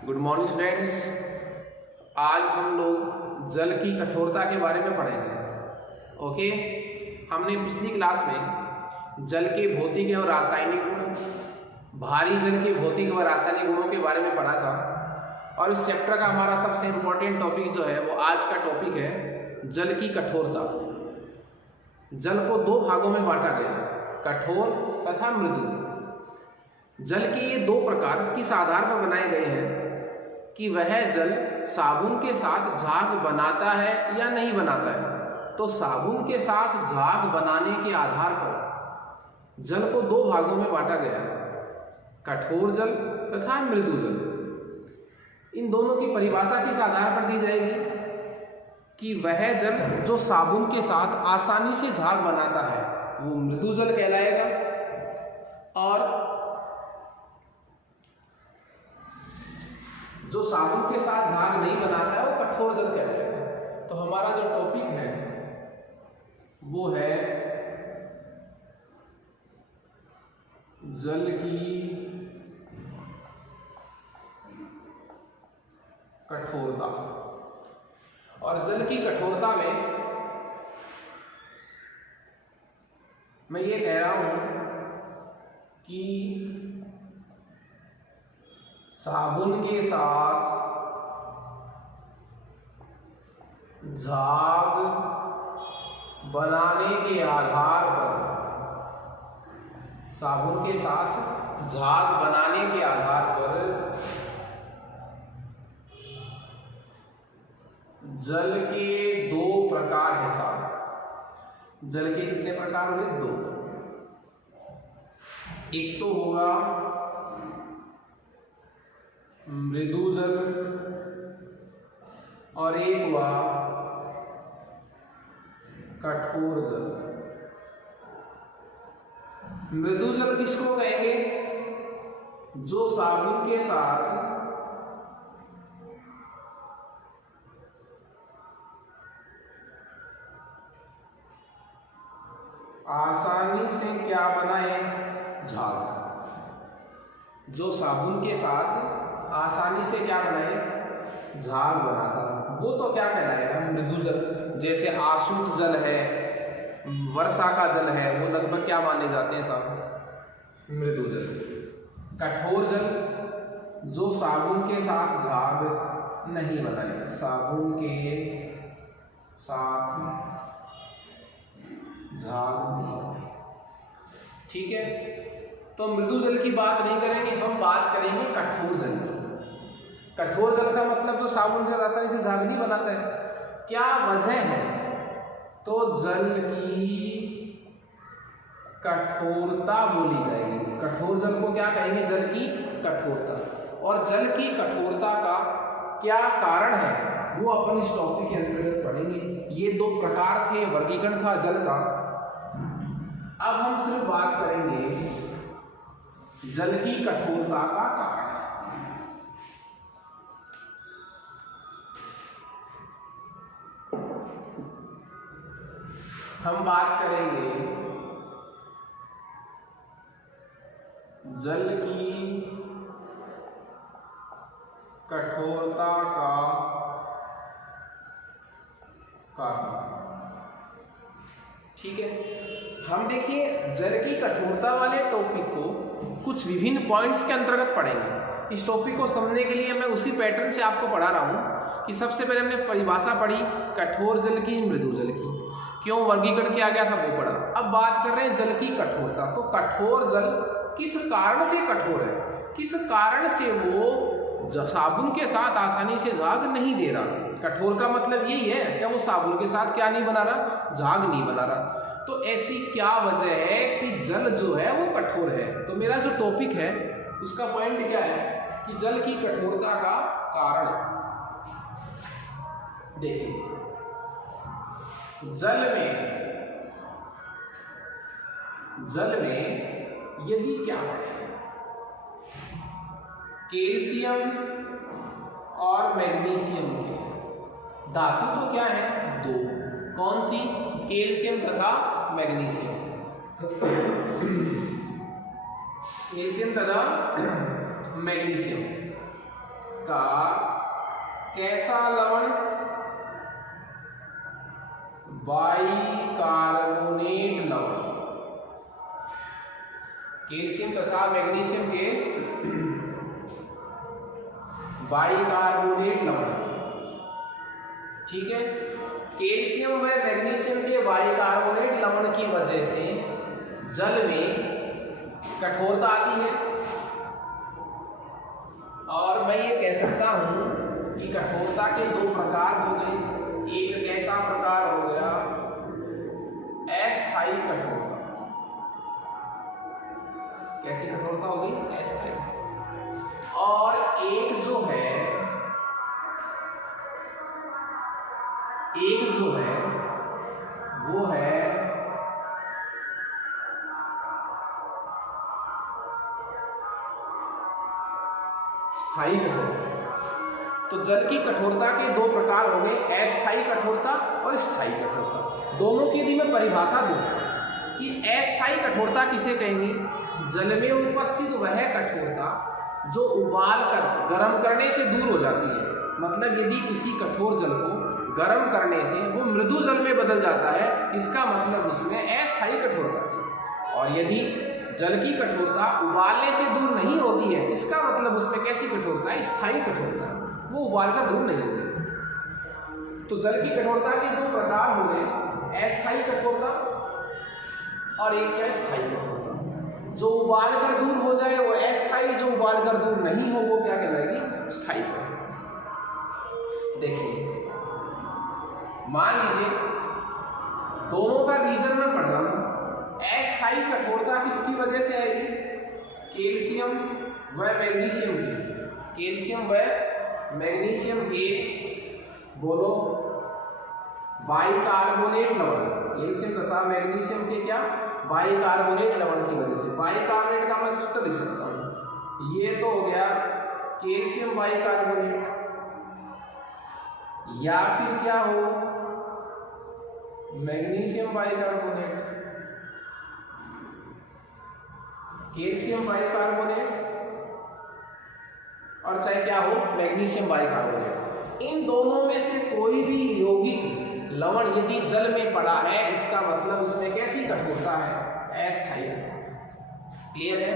Good morning students. आज हम लोग जल की कठोरता के बारे में पढ़ेंगे। ओके, हमने पिछली क्लास में जल के भौतिक और रासायनिक गुण, भारी जल के भौतिक व रासायनिक गुणों के बारे में पढ़ा था। और इस चैप्टर का हमारा सबसे इम्पोर्टेंट टॉपिक जो है वो आज का टॉपिक है जल की कठोरता। जल को दो भागों में बांटा गया है, कठोर तथा मृदु। जल के ये दो प्रकार किस आधार पर बनाए गए हैं कि वह जल साबुन के साथ झाग बनाता है या नहीं बनाता है। तो साबुन के साथ झाग बनाने के आधार पर जल को दो भागों में बांटा गया है, कठोर जल तथा मृदु जल। इन दोनों की परिभाषा किस आधार पर दी जाएगी कि वह जल जो साबुन के साथ आसानी से झाग बनाता है वो मृदु जल कहलाएगा, और जो साबुन के साथ झाग नहीं बनाता है वो कठोर जल कहलाएगा। तो हमारा जो टॉपिक है वो है जल की कठोरता। और जल की कठोरता में मैं ये कह रहा हूं कि साबुन के साथ झाग बनाने के आधार पर, साबुन के साथ झाग बनाने के आधार पर जल के दो प्रकार हैं साहब। जल के कितने प्रकार हुए? दो। एक तो होगा मृदु जल और एक हुआ कठोर जल। मृदु जल किसको कहेंगे? जो साबुन के साथ आसानी से क्या बनाए? झाग। जो साबुन के साथ आसानी से क्या बनाए? झाग बनाता, वो तो क्या कहलाएगा? मृदु जल। जैसे आसुत जल है, वर्षा का जल है, वो लगभग क्या माने जाते हैं साहब? मृदु जल। कठोर जल जो साबुन के साथ झाग नहीं बनाए, साबुन के साथ झाग। ठीक है, तो मृदु जल की बात नहीं करेंगे, हम बात करेंगे कठोर जल की। कठोर जल का मतलब जो साबुन से आसानी से झाग नहीं बनाता है। क्या वजह है? तो जल की कठोरता बोली जाएगी। कठोर जल को क्या कहेंगे? जल की कठोरता। और जल की कठोरता का क्या कारण है वो अपन इस टॉपिक के अंतर्गत पढ़ेंगे। ये दो प्रकार थे, वर्गीकरण था जल का। अब हम सिर्फ बात करेंगे जल की कठोरता का कारण। हम बात करेंगे जल की कठोरता का कारण। ठीक है, हम देखिए जल की कठोरता वाले टॉपिक को कुछ विभिन्न पॉइंट्स के अंतर्गत पढ़ेंगे। इस टॉपिक को समझने के लिए मैं उसी पैटर्न से आपको पढ़ा रहा हूं कि सबसे पहले हमने परिभाषा पढ़ी कठोर जल की, मृदु जल की, क्यों वर्गीकरण किया गया था वो पढ़ा। अब बात कर रहे हैं जल की कठोरता। तो कठोर जल किस कारण से कठोर है? किस कारण से वो साबुन के साथ आसानी से झाग नहीं दे रहा? कठोर का मतलब यही है क्या वो साबुन के साथ क्या नहीं बना रहा? झाग नहीं बना रहा। तो ऐसी क्या वजह है कि जल जो है वो कठोर है? तो मेरा जो टॉपिक है उसका पॉइंट क्या है कि जल की कठोरता का कारण। देखिए, जल में यदि क्या पढ़े, कैल्शियम और मैग्नीशियम के धातु तो क्या है? दो। कौन सी? कैल्शियम तथा मैग्नीशियम। कैल्शियम तथा मैग्नीशियम का कैसा लवण बाइकार्बोनेट लवण, कैल्शियम तथा मैग्नीशियम के बाइकार्बोनेट लवण। ठीक है, कैल्शियम व मैग्नीशियम के बाइकार्बोनेट लवण की वजह से जल में कठोरता आती है। और मैं ये कह सकता हूं कि कठोरता के दो प्रकार हो गए। एक कैसा प्रकार हो गया, अस्थायी कठोरता। कैसी कठोरता होगी, अस्थायी। और एक जो है वो है स्थायी कठोरता। तो जल की कठोरता के दो प्रकार हो गए, अस्थायी कठोरता और स्थायी कठोरता। दोनों की यदि मैं परिभाषा दूं कि अस्थायी कठोरता किसे कहेंगे, जल में उपस्थित वह कठोरता जो उबाल कर गर्म करने से दूर हो जाती है। मतलब यदि किसी कठोर जल को गर्म करने से वो मृदु जल में बदल जाता है, इसका मतलब उसमें अस्थायी कठोरता थी। और यदि जल की कठोरता उबालने से दूर नहीं होती है, इसका मतलब उसमें कैसी कठोरता है, स्थायी कठोरता है, वो उबाल कर दूर नहीं होती। तो जल की कठोरता के दो प्रकार हो गए, अस्थायी कठोरता और एक क्या, स्थायी कठोरता। जो उबाल कर दूर हो जाए वो अस्थायी, जो उबाल कर दूर नहीं हो वो क्या कहलाएगी, स्थायी कठोरता। देखिए, मान लीजिए दोनों का रीजन में पढ़ रहा हूं। अस्थायी कठोरता किसकी वजह से आएगी, कैल्शियम व मैग्नीशियम के, कैल्शियम व मैग्नीशियम के बोलो बाइकार्बोनेट लवण, कैल्शियम तथा मैग्नीशियम के क्या, बाइकार्बोनेट लवण की वजह से। बाइकार्बोनेट का मैं सूत्र लिख सकता हूं, ये तो हो गया कैल्शियम बाइकार्बोनेट, या फिर क्या हो, मैग्नीशियम बाइकार्बोनेट, कैल्शियम बाइकार्बोनेट और चाहे क्या हो, मैग्नीशियम बाइकार्बोनेट। इन दोनों में से कोई भी यौगिक लवण यदि जल में पड़ा है, इसका मतलब उसमें कैसी कठोरता है, अस्थायी। क्लियर है,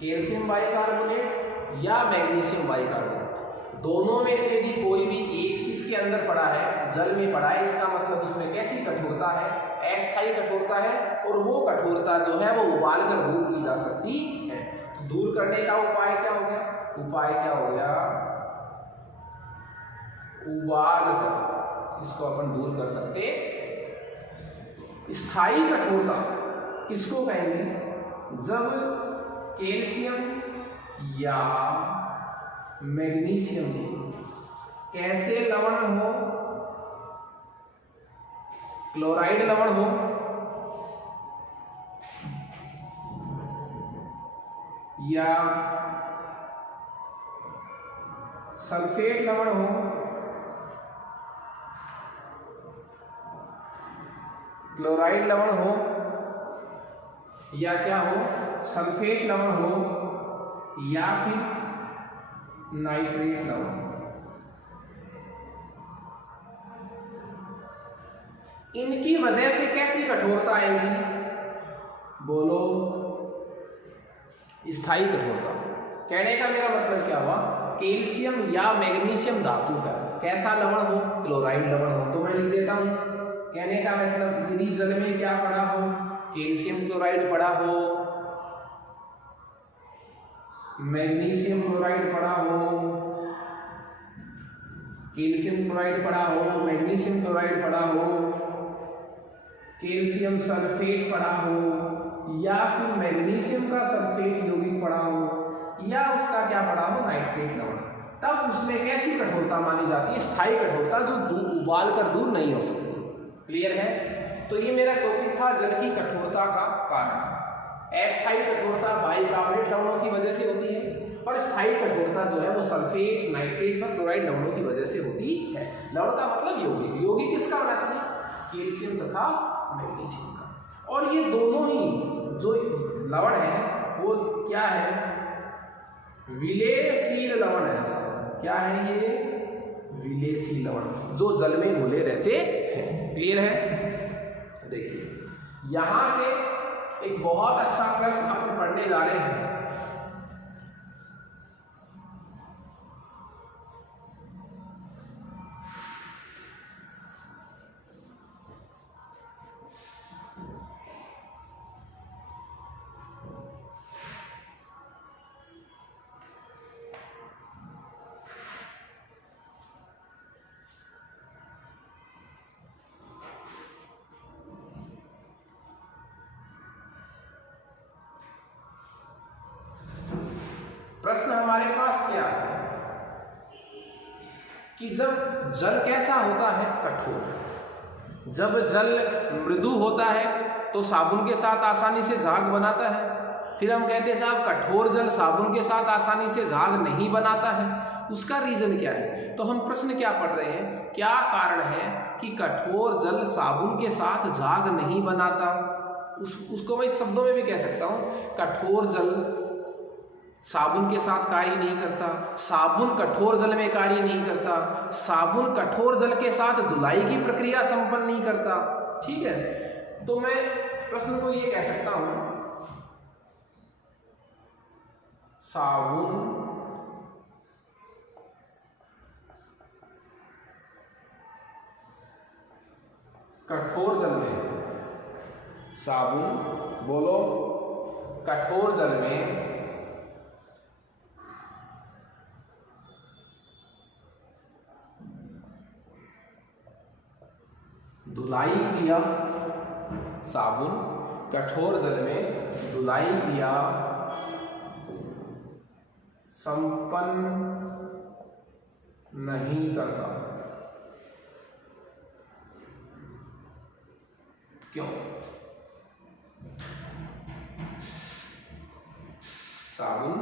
कैल्शियम बाइकार्बोनेट या मैग्नीशियम बाइकार्बोनेट, दोनों में से यदि कोई भी एक इसके अंदर पड़ा है, जल में पड़ा है, इसका मतलब उसमें कैसी कठोरता है, अस्थायी कठोरता है। और वो कठोरता जो है वो उबाल कर दूर की जा सकती है। तो दूर करने का उपाय क्या हो गया, उपाय क्या हो गया, उबाल कर इसको अपन दूर कर सकते। स्थायी कठोरता किसको कहेंगे, जब कैल्शियम या मैग्नीशियम कैसे लवण हो, क्लोराइड लवण हो या सल्फेट लवण हो, क्लोराइड लवण हो या क्या हो, सल्फेट लवण हो या फिर नाइट्रेट लवण। इनकी वजह से कैसी कठोरता आएगी, बोलो स्थायी कठोरता। कहने का मेरा मतलब क्या हुआ, कैल्शियम या मैग्नीशियम धातु का कैसा लवण हो, क्लोराइड लवण हो, तो मैं लिख देता हूं। कहने का मतलब यदि जल में क्या पड़ा हो, कैल्शियम क्लोराइड पड़ा हो, मैग्नीशियम क्लोराइड पड़ा हो, कैल्शियम क्लोराइड पड़ा हो, मैग्नीशियम क्लोराइड पड़ा हो, कैल्शियम सल्फेट पड़ा हो या फिर मैग्नीशियम का सल्फेट यौगिक पड़ा हो या उसका क्या पड़ा हो, नाइट्रेट लवण, तब उसमें कैसी कठोरता मानी जाती है, स्थायी कठोरता, जो उबाल कर दूर नहीं हो सकती। क्लियर है। तो ये मेरा टॉपिक था जल की कठोरता का कारण। अस्थायी कठोरता बाइकार्बोनेट लवणों की वजह से होती है और स्थायी कठोरता जो है वो सल्फेट, नाइट्रेट व क्लोराइड लवणों की वजह से होती है। लवण का मतलब यौगिक, यौगिक किसका होना चाहिए, कैल्शियम तथा मैग्नीशियम का। और ये दोनों ही जो लवण है वो क्या है, विलयशील लवण है ऐसा। क्या है ये? विलेसी लवण, जो जल में घुले रहते हैं। क्लियर है? देखिए यहां से एक बहुत अच्छा प्रश्न हम पढ़ने जा रहे हैं। प्रश्न हमारे पास क्या है कि जब जल कैसा होता है? कठोर। जब जल मृदु होता है तो साबुन के साथ आसानी से झाग बनाता है। फिर हम कहते हैं साहब कठोर जल साबुन के साथ आसानी से झाग नहीं बनाता है। उसका रीजन क्या है? तो हम प्रश्न क्या पढ़ रहे हैं, क्या कारण है कि कठोर जल साबुन के साथ झाग नहीं बनाता? उसको मैं शब्दों में भी कह सकता हूं, कठोर जल साबुन के साथ कार्य नहीं करता, साबुन कठोर जल में कार्य नहीं करता, साबुन कठोर जल के साथ धुलाई की प्रक्रिया संपन्न नहीं करता। ठीक है, तो मैं प्रश्न को ये कह सकता हूं, साबुन कठोर जल में, साबुन बोलो कठोर जल में धुलाई क्रिया, साबुन कठोर जल में धुलाई क्रिया संपन्न नहीं करता। क्यों? साबुन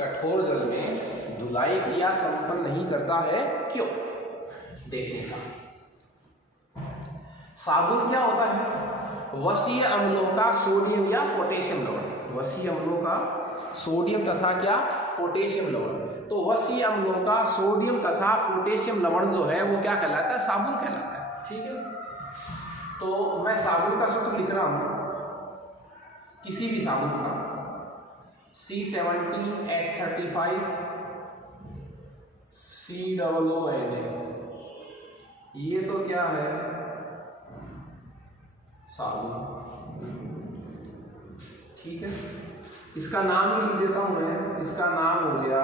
कठोर जल में धुलाई क्रिया संपन्न नहीं करता है, क्यों? देखिए साबुन क्या होता है? वसीय अम्लों का सोडियम या पोटेशियम लवण। वसीय अम्लों का सोडियम तथा क्या? पोटेशियम लवण। तो वसीय अम्लों का सोडियम तथा पोटेशियम लवण जो है वो क्या कहलाता है? साबुन कहलाता है। ठीक है, तो मैं साबुन का सूत्र लिख रहा हूं, किसी भी साबुन का C17H35 COONA। ये तो क्या है? साबुन। ठीक है, इसका नाम भी लिख देता हूं मैं, इसका नाम हो गया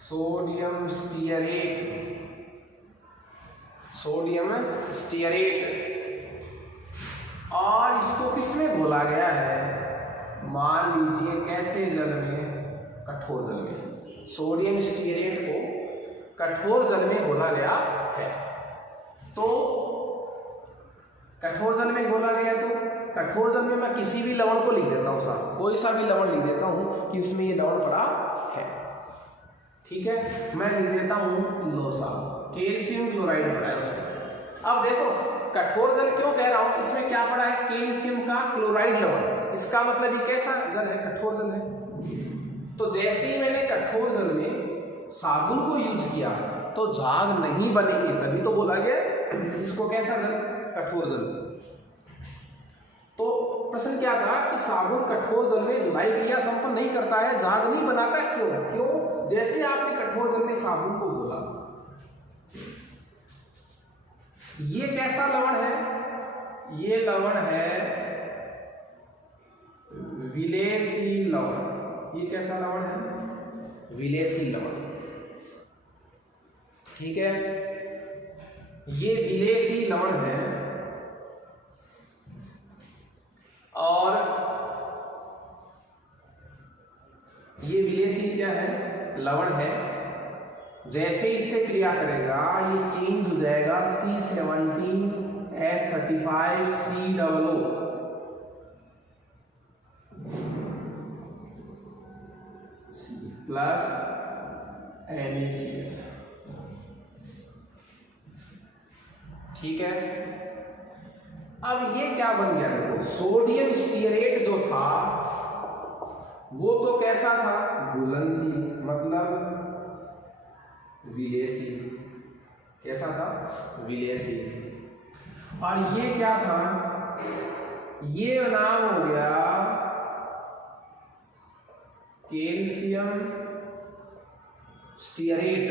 सोडियम स्टीयरेट। Sodium stearate. और इसको किसमें घोला गया है? मान लीजिए कैसे जल में? कठोर जल में। सोडियम स्टीयरेट को कठोर जल में घोला गया है। तो कठोर जल में घोला गया, तो कठोर जल में मैं किसी भी लवण को लिख देता हूं साहब, कोई सा भी लवण लिख देता हूं कि उसमें ये लवण पड़ा है। ठीक है, मैं लिख देता हूं लोसा, कैल्शियम क्लोराइड पड़ा है उसमें। अब देखो कठोर जल क्यों कह रहा हूं, इसमें क्या पड़ा है? कैल्शियम का क्लोराइड लवण। इसका मतलब ये कैसा जल है? कठोर जल है। तो जैसे ही मैंने कठोर जल में साबुन को यूज किया तो झाग नहीं बनेगी, तभी तो बोला गया इसको कैसा जल? कठोर जल। तो प्रश्न क्या था कि साबुन कठोर जल में धुलाई क्रिया संपन्न नहीं करता है, झाग नहीं बनाता है। क्यों? जैसे ही आपने कठोर जल में साबुन को घोला, ये कैसा लवण है? ये लवण है विलेसी लवण। ये कैसा लवण है? विलेसी लवण। ठीक है, ये विलेसी लवण है। और ये विलेसी क्या है? लवण है। जैसे इससे क्रिया करेगा ये चेंज हो जाएगा C17H35 COO प्लस NaCl। ठीक है, अब ये क्या बन गया? देखो सोडियम स्टीयरेट जो था वो तो क्या कैसा था? घुलनशील, मतलब विलेयशील। कैसा था? विलेयशील। और ये क्या था? ये नाम हो गया कैल्शियम स्टीयरेट।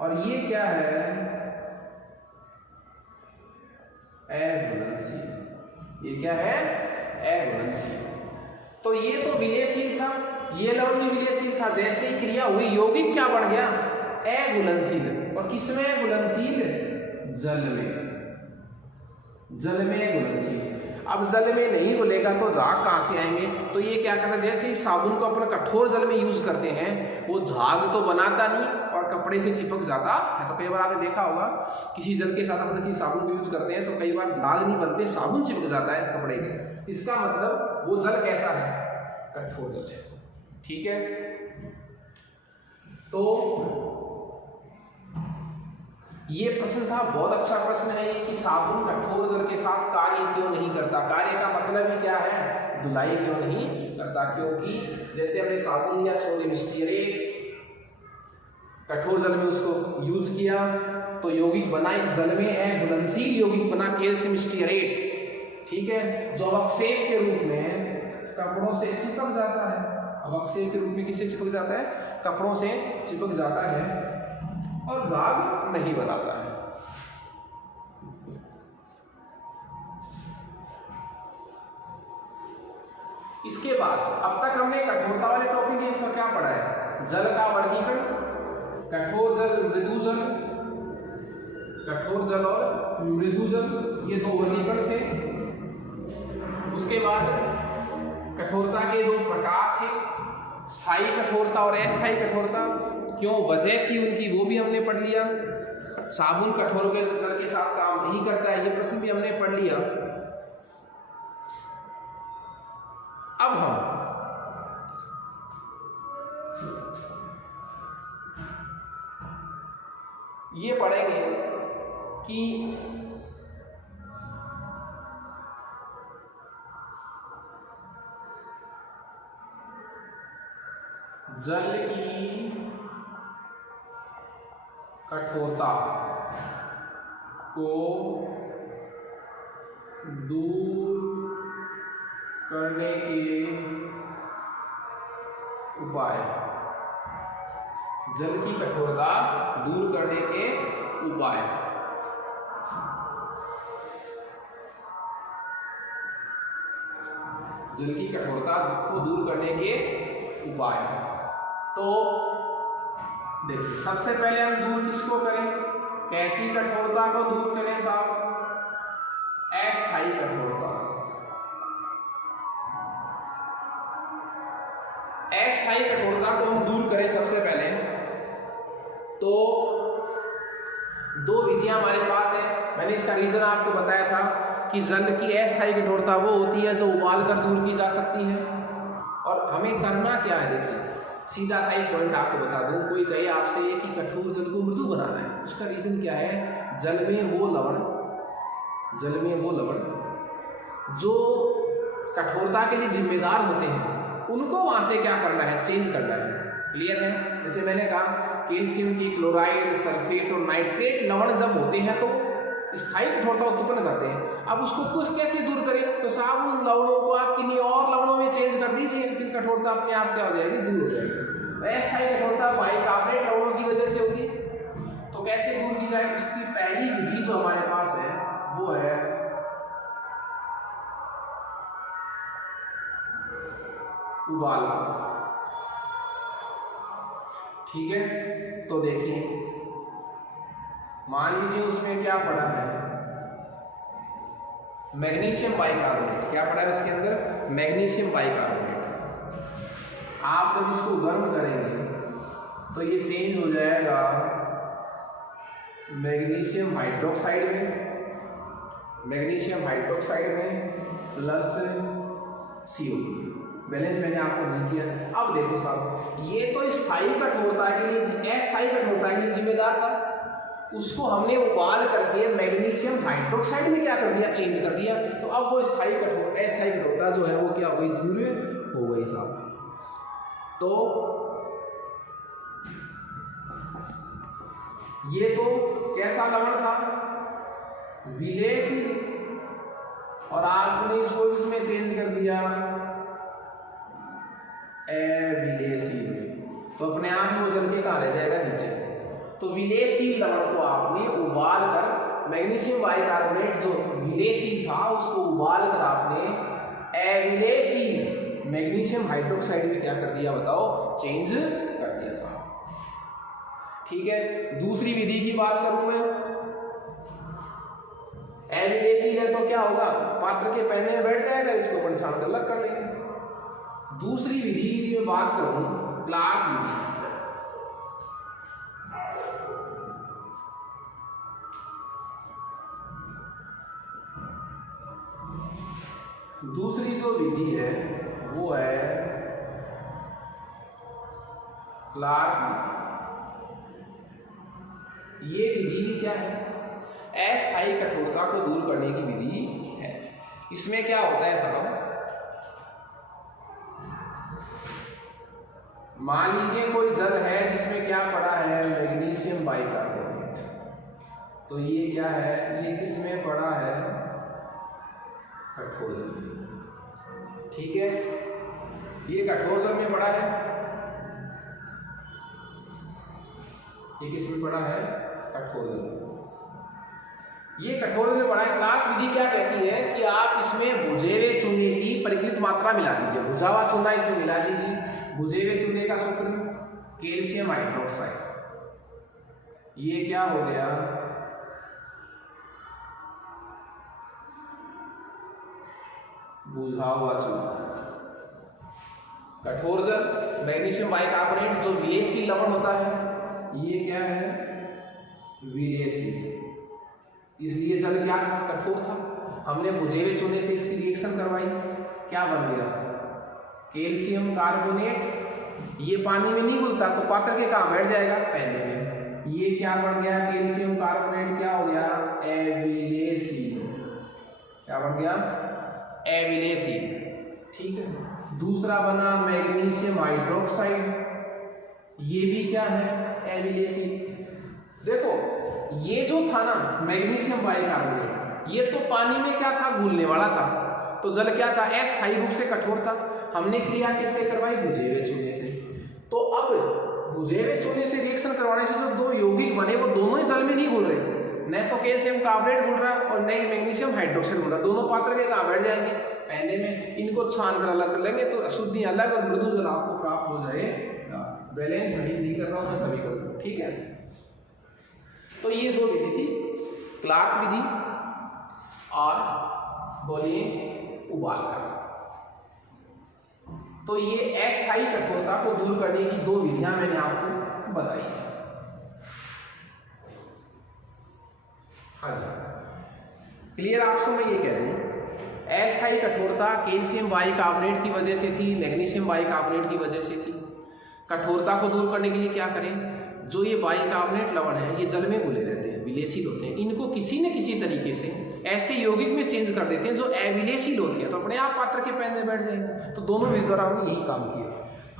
और ये क्या है? अघुलनशील। ये क्या है? अघुलनशील। तो ये तो विलेयशील था, ये लवण भी विलेयशील था। जैसे ही क्रिया हुई यौगिक क्या बढ़ गया? अघुलनशील। और किसमें घुलनशील? जल में। जल में घुलनशील। अब जल में नहीं घुलेगा तो झाग कहाँ से आएंगे? तो ये क्या करता है, जैसे ही साबुन को अपन कठोर जल में यूज करते हैं वो झाग तो बनाता नहीं और कपड़े से चिपक जाता है। तो कई बार आपने देखा होगा किसी जल के साथ अपन किसी साबुन को यूज करते हैं तो कई बार झाग नहीं बनते, साबुन चिपक जाता है कपड़े के। इसका मतलब वो जल कैसा है? कठोर जल है। ठीक है, तो ये प्रश्न था, बहुत अच्छा प्रश्न है ये कि साबुन कठोर जल के साथ कार्य क्यों नहीं करता। कार्य का मतलब ही क्या है? धुलाई क्यों नहीं करता? क्योंकि जैसे हमने साबुन या सोडियम स्टीयरेट कठोर जल में उसको यूज किया तो यौगिक बना जल में घुलनशील यौगिक बना कैल्शियम स्टीयरेट। ठीक है, जो अवक्षेप के रूप में कपड़ों से चिपक जाता है। अवक्षेप के रूप में किससे चिपक जाता है? कपड़ों से चिपक जाता है और झाग नहीं बनाता है। इसके बाद अब तक हमने कठोरता वाले टॉपिक में क्या पढ़ा है? जल का वर्गीकरण, कठोर जल, मृदु जल, कठोर जल और मृदु जल, ये दो वर्गीकरण थे। उसके बाद कठोरता के दो प्रकार थे, स्थायी कठोरता और अस्थायी कठोरता। क्यों वजह थी उनकी वो भी हमने पढ़ लिया। साबुन कठोर के जल के साथ काम नहीं करता है, ये प्रश्न भी हमने पढ़ लिया। अब हम ये पढ़ेंगे कि जल की कठोरता को दूर करने के उपाय। जल की कठोरता दूर करने के उपाय। जल की कठोरता को दूर करने के उपाय। तो देखिए, सबसे पहले हम दूर किसको करें? कैसी कठोरता को दूर करें साहब? अस्थायी कठोरता। अस्थायी कठोरता को हम दूर करें सबसे पहले तो दो विधियां हमारे पास है। मैंने इसका रीजन आपको बताया था कि जल की अस्थायी कठोरता वो होती है जो उबाल कर दूर की जा सकती है। और हमें करना क्या है? देखिए, सीधा सा एक पॉइंट आपको बता दूं। कोई कहे आपसे कि कठोर जल को मृदु बनाना है, उसका रीजन क्या है? जल में वो लवण जो कठोरता के लिए जिम्मेदार होते हैं उनको वहां से क्या करना है? चेंज करना है। क्लियर है? जैसे मैंने कहा कैल्शियम की क्लोराइड, सल्फेट और नाइट्रेट लवण जब होते हैं तो स्थायी कठोरता उत्पन्न करते हैं। अब उसको कुछ कैसे दूर करें? तो साहब उन लवणों को आप किन्हीं और लवणों में चेंज कर दीजिए, फिर कठोरता अपने आप क्या हो जाएगी? दूर हो जाएगी। अस्थायी कठोरता बाइकार्बोनेट लवणों की वजह से होगी। तो कैसे दूर की जाए? उसकी पहली विधि जो हमारे पास है वो है उबालना। ठीक है, तो देखिए, मान लीजिए उसमें क्या पड़ा है? Magnesium bicarbonate. क्या पड़ा है उसके अंदर? Magnesium bicarbonate. आप जब इसको गर्म करेंगे तो ये चेंज हो जाएगा मैग्नीशियम हाइड्रोक्साइड में प्लस CO। बैलेंस मैंने आपको नहीं किया। अब देखो साहब, ये तो स्थायी कठोरता के लिए, अस्थायी कठोरता के लिए जिम्मेदार था। उसको हमने उबाल करके मैग्नीशियम हाइड्रोक्साइड में क्या कर दिया? चेंज कर दिया। तो अब वो अस्थायी कठोरता जो है वो क्या हो गई? दूर हो गई साहब। तो ये तो कैसा लवण था, विलेयशील, और आपने इसको इसमें चेंज कर दिया अविलेयशील में, तो अपने आप वो जल के कहाँ रह जाएगा, नीचे। तो विलेयशील लवण को आपने उबाल कर, मैग्नीशियम बाइकार्बोनेट जो विलेयशील था उसको उबाल कर आपने अविलेयशील मैग्नीशियम हाइड्रोक्साइड में क्या कर दिया बताओ, चेंज कर दिया साहब। ठीक है, दूसरी विधि की बात करूं मैं, अविलेयशील है तो क्या होगा, पात्र के पहने में बैठ जाएगा, इसको अपन छान कर अलग कर लेंगे। दूसरी विधि की मैं बात करूं, क्लार्क विधि। दूसरी जो विधि है वो है क्लार्क विधि। ये विधि भी क्या है, अस्थायी कठोरता को दूर करने की विधि है। इसमें क्या होता है साहब, मान लीजिए कोई जल है जिसमें क्या पड़ा है, मैग्नीशियम बाइकार्बोनेट, तो ये क्या है, ये किसमें पड़ा है, कठोर जल में। ठीक है, ये कठोर जल में पड़ा है, ये किसमें पड़ा है, कठोर जल में। ये कठोर में पड़ा है। क्लार्क विधि क्या कहती है कि आप इसमें भुजे हुए चूने की परिकृत मात्रा मिला दीजिए, भुजा हुआ चूना इसमें मिला दीजिए। भुजे हुए चूने का सूत्र कैल्शियम हाइड्रोक्साइड, ये क्या हो गया, भुजा हुआ चूना। कठोर जल मैग्नीशियम बाइकार्बोनेट जो विलेयशील लवण होता है, ये क्या है, विलेयशील, इसलिए जल क्या था, कठोर था। हमने भुजे हुए चूने से इसकी रिएक्शन करवाई, क्या बन गया, कैल्शियम कार्बोनेट। ये पानी में नहीं घुलता तो पात्र के कहाँ बैठ जाएगा, पहले में। ये क्या बन गया, कैल्शियम कार्बोनेट क्या हो गया, अविलेयशील। क्या बन गया, अविलेयशील। ठीक है, दूसरा बना मैग्नीशियम हाइड्रोक्साइड, ये भी क्या है, अविलेयशील। देखो ये जो था ना मैग्नीशियम बाइकार्बोनेट, ये तो पानी में क्या था, घुलने वाला था, तो जल क्या था, अस्थायी रूप से कठोर था। हमने क्रिया किससे करवाई, भुजे हुए चूने से। तो अब भुजे हुए चूने से रिएक्शन करवाने से जो दो यौगिक बने वो दोनों ही जल में नहीं घुल रहे, न तो कैल्शियम कार्बोनेट घुल रहा और न ही मैग्नीशियम हाइड्रोक्साइड घुल रहा। दोनों पात्र के कहाँ बैठ जाएंगे, पहले में। इनको छान कर अलग कर लेंगे तो अशुद्धि अलग और मृदु जल आपको प्राप्त हो जाएगा। बैलेंस नहीं कर रहा हूं मैं, सभी कर दूं। ठीक है, तो ये दो विधि थी, क्लार्क विधि और बोलिए उबाल कर। तो ये अस्थायी कठोरता को दूर करने की दो विधियां मैंने आपको बताई है। हाँ जी, क्लियर आपसे मैं ये कह दूं, अस्थायी कठोरता कैल्शियम बाइकार्बोनेट की वजह से थी, मैग्नीशियम बाइकार्बोनेट की वजह से थी। कठोरता को दूर करने के लिए क्या करें, जो ये बाइकार्बोनेट लवण है ये जल में घुले रहते हैं, विलेयशील होते हैं, इनको किसी न किसी तरीके से ऐसे यौगिक में चेंज कर देते हैं जो अविलेयशील होती है, तो अपने आप पात्र के पहने बैठ जाएंगे। तो दोनों विधि द्वारा हमने यही काम किया।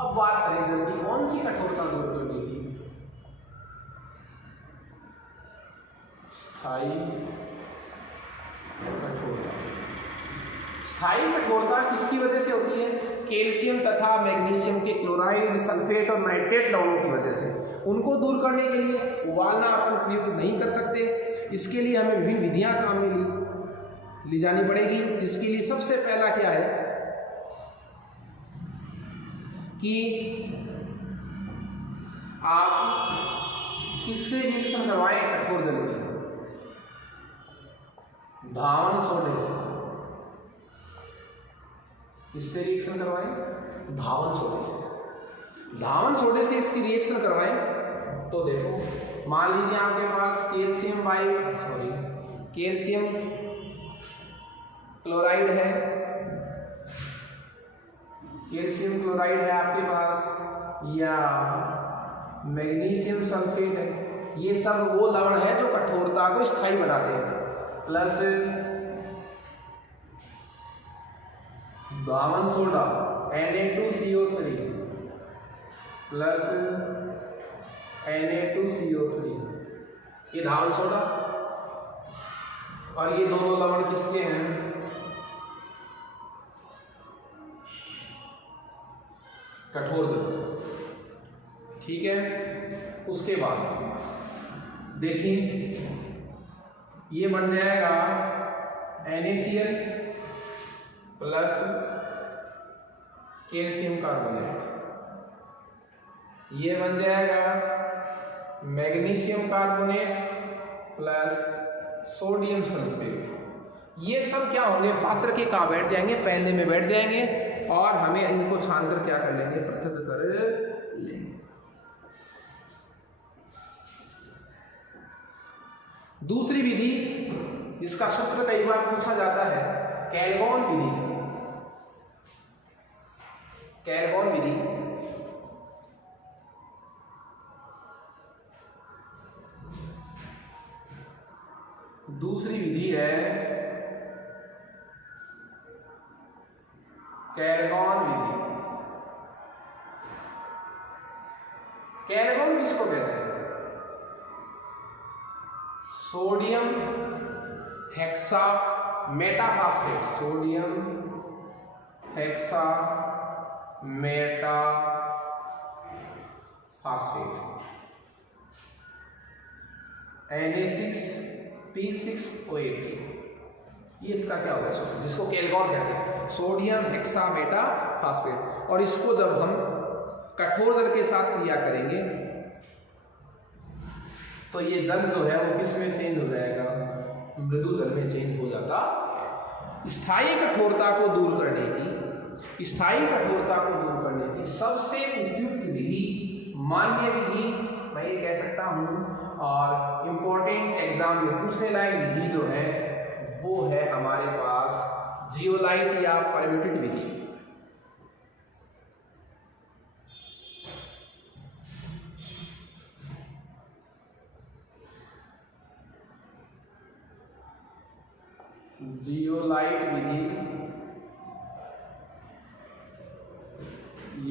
अब बात करें जल की कौन सी कठोरता दूर करने की, स्थायी कठोरता। स्थायी कठोरता किसकी वजह से होती है, कैल्शियम तथा मैग्नीशियम के क्लोराइड, सल्फेट और नाइट्रेट लवणों की वजह से। उनको दूर करने के लिए उबालना अपन प्रयोग नहीं कर सकते, इसके लिए हमें विभिन्न विधियां काम में ली जानी पड़ेगी। जिसके लिए सबसे पहला क्या है कि आप किससे रिएक्शन करवाएं, कठोर जल की, धावन सोडे से। किससे रिएक्शन करवाएं, धावन सोडे से। धावन सोडे से इसकी रिएक्शन करवाएं तो देखो, मान लीजिए आपके पास कैल्शियम क्लोराइड है, कैल्शियम क्लोराइड है आपके पास, या मैग्नीशियम सल्फेट है। ये सब वो लवण है जो कठोरता को स्थायी बनाते हैं। प्लस धावन सोडा, Na2CO3, प्लस Na2CO3, ये धावन सोडा। और ये दोनों लवण किसके हैं? कठोर जल। ठीक है, उसके बाद देखिए ये बन जाएगा NaCl प्लस कैल्शियम कार्बोनेट, ये बन जाएगा magnesium carbonate plus sodium sulphate. ये सब क्या होंगे? पात्र के कहाँ बैठ जाएंगे? पहले में बैठ जाएंगे और हमें इनको छानकर क्या कर लेंगे? पृथक कर लेंगे। दूसरी विधि जिसका सूत्र कई बार पूछा जाता है, कैल्गॉन विधि। कैल्गॉन विधि दूसरी विधि है कैल्गॉन विधि। कैल्गॉन किसको कहते हैं? Sodium hexametaphosphate, sodium hexametaphosphate Na6P6O18, ये इसका क्या होता है? जिसको कैल्गॉन कहते हैं, सोडियम हेक्सा मेटाफास्फेट। और इसको जब हम कठोर जल के साथ क्रिया करेंगे तो ये जल जो है वो किस में चेंज हो जाएगा? मृदु जल में चेंज हो जाता है। स्थायी कठोरता को दूर करने की, स्थायी कठोरता को दूर करने की सबसे उपयुक्त विधि, मान्य विधि मैं ये कह सकता हूँ, और इम्पोर्टेंट एग्जाम में पूछने लायक विधि जो है वो है हमारे पास जियोलाइट या परम्यूटेड विधि। जियोलाइट विधि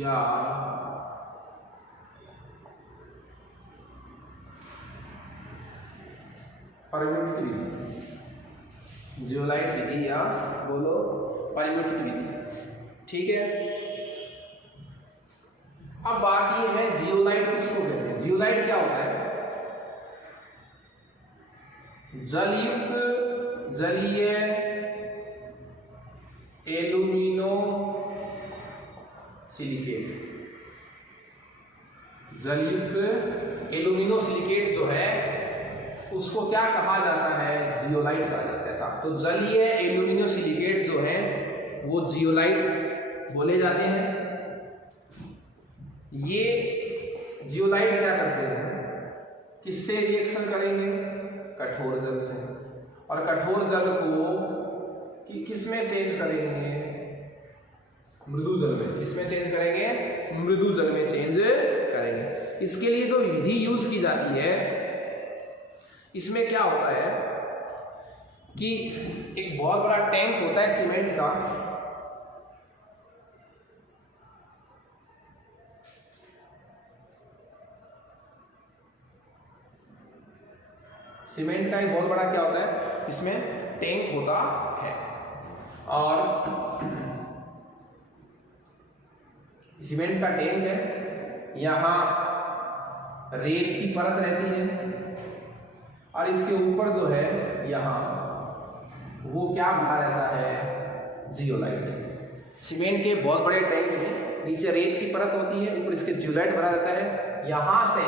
या परम्यूटेड विधि, जियोलाइट विधि या बोलो परम्यूटेड विधि। ठीक है, अब बात ये है जियोलाइट किसको कहते हैं? जियोलाइट क्या होता है? जलयुक्त जलीय एल्यूमिनो सिलिकेट, जलयुक्त एल्यूमिनो सिलिकेट जो है उसको क्या कहा जाता है? जियोलाइट कहा जाता है साहब। तो जलीय एल्यूमिनो सिलिकेट जो है वो जियोलाइट बोले जाते हैं। ये जियोलाइट क्या करते हैं? किससे रिएक्शन करेंगे? कठोर जल से। और कठोर जल को किस में चेंज करेंगे? मृदु जल में। किसमें चेंज करेंगे? मृदु जल में चेंज करेंगे। इसके लिए जो विधि यूज की जाती है, इसमें क्या होता है कि एक बहुत बड़ा टैंक होता है सीमेंट का, सीमेंट का एक बहुत बड़ा क्या होता है, इसमें टैंक होता है, और सीमेंट का टैंक है, यहाँ रेत की परत रहती है, और इसके ऊपर जो है यहाँ वो क्या भरा रहता है? जियोलाइट। सीमेंट के बहुत बड़े टैंक में नीचे रेत की परत होती है, ऊपर इसके जियोलाइट भरा रहता है। यहाँ से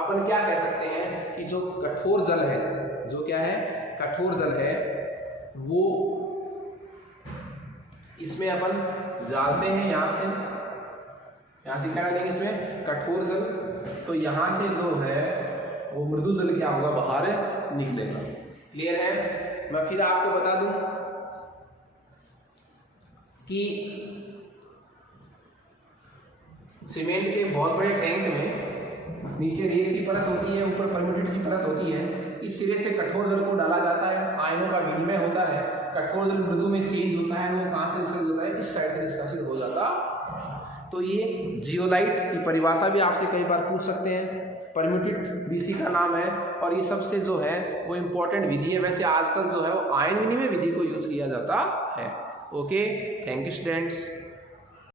अपन क्या कह सकते हैं कि जो कठोर जल है, जो क्या है? कठोर जल है, वो इसमें अपन डालते हैं। यहाँ से क्या डालेंगे? इसमें कठोर जल। तो यहाँ से जो है वो मृदु जल क्या होगा? बाहर निकलेगा। क्लियर है? मैं फिर आपको बता दूं कि सीमेंट के बहुत बड़े टैंक में नीचे रेत की परत होती है, ऊपर परम्यूटेड की परत होती है। इस सिरे से कठोर जल को डाला जाता है, आयनों का विनिमय होता है, कठोर जल मृदु में चेंज होता है। वो कहाँ से निष्कासित होता है? इस साइड से निष्कासित हो जाता तो ये जियोलाइट की परिभाषा भी आपसे कई बार पूछ सकते हैं। परम्यूटेड बीसी का नाम है और ये सबसे जो है वो इम्पोर्टेंट विधि है। वैसे आजकल जो है वो आयन विनिमय विधि को यूज किया जाता है। Okay, thank you students.